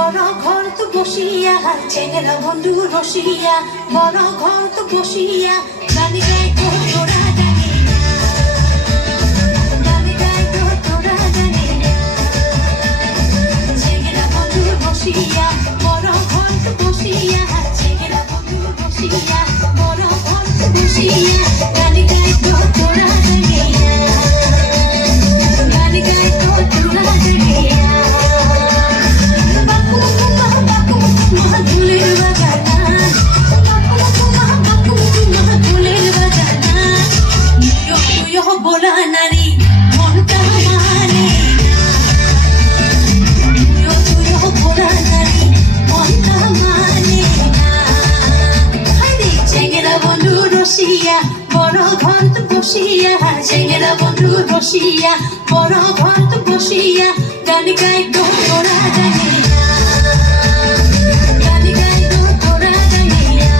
বড় ঘর তো বসিয়া চেংরা বন্ধু রসিয়া বড় ঘর তো বসিয়া গান গাই তো তোরা জানি না গান গাই তো তোরা জানি না চেংরা বন্ধু রসিয়া বড় ঘর তো বসিয়া চেংরা বন্ধু রসিয়া বড় ঘর তো বসিয়া গান গাই তো তোরা জানি না গান গাই তো তোরা জানি না बोला नारी मौनता माने ना बोला नारी मौनता माने ना हरे চেংরা বন্ধু রসিয়া বড় ঘর তো বসিয়া চেংরা বন্ধু রসিয়া বড় ঘর তো বসিয়া গান গাই তো তোরা জানি না গান গাই তো তোরা জানি না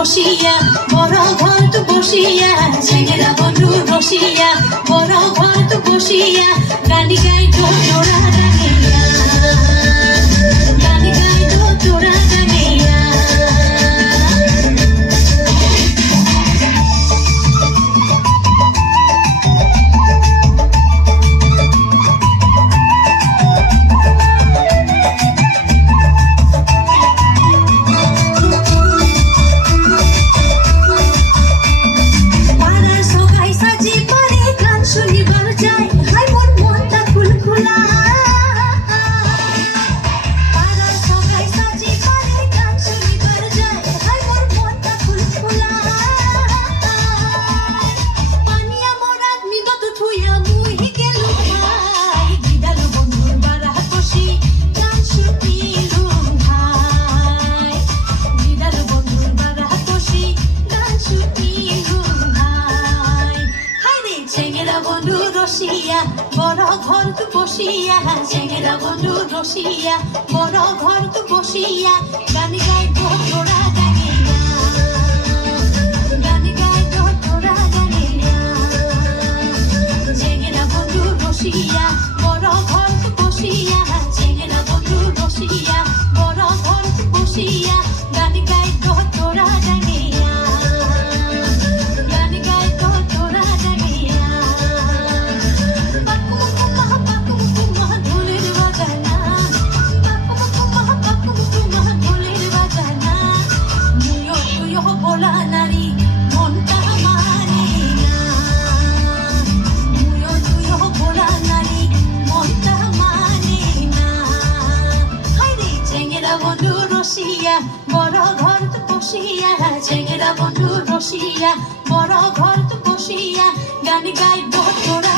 রসিয়া বড় ঘর তো বসিয়া চেংরা বন্ধু রসিয়া বড় ঘর তো বসিয়া গান গাই তো তোরা জানি না গান গাই তো তোরা জানি না রসিয়া বড় ঘর তো বসিয়া চেংরা বন্ধু রসিয়া বড় ঘর তো বসিয়া গান গাই তো তোরা জানি না গান গাই তো তোরা জানি না চেংরা বন্ধু রসিয়া বড় ঘর তো বসিয়া চেংরা বন্ধু রসিয়া বড় ঘর তো বসিয়া গান গাই তো তোরা জানি না গান গাই তো তোরা জানি না बोला नारी मौनता माने ना बोला नारी मौनता माने ना हरे চেংরা বন্ধু রসিয়া বড় ঘর তো বসিয়া চেংরা বন্ধু রসিয়া বড় ঘর তো বসিয়া গান গাই তোরা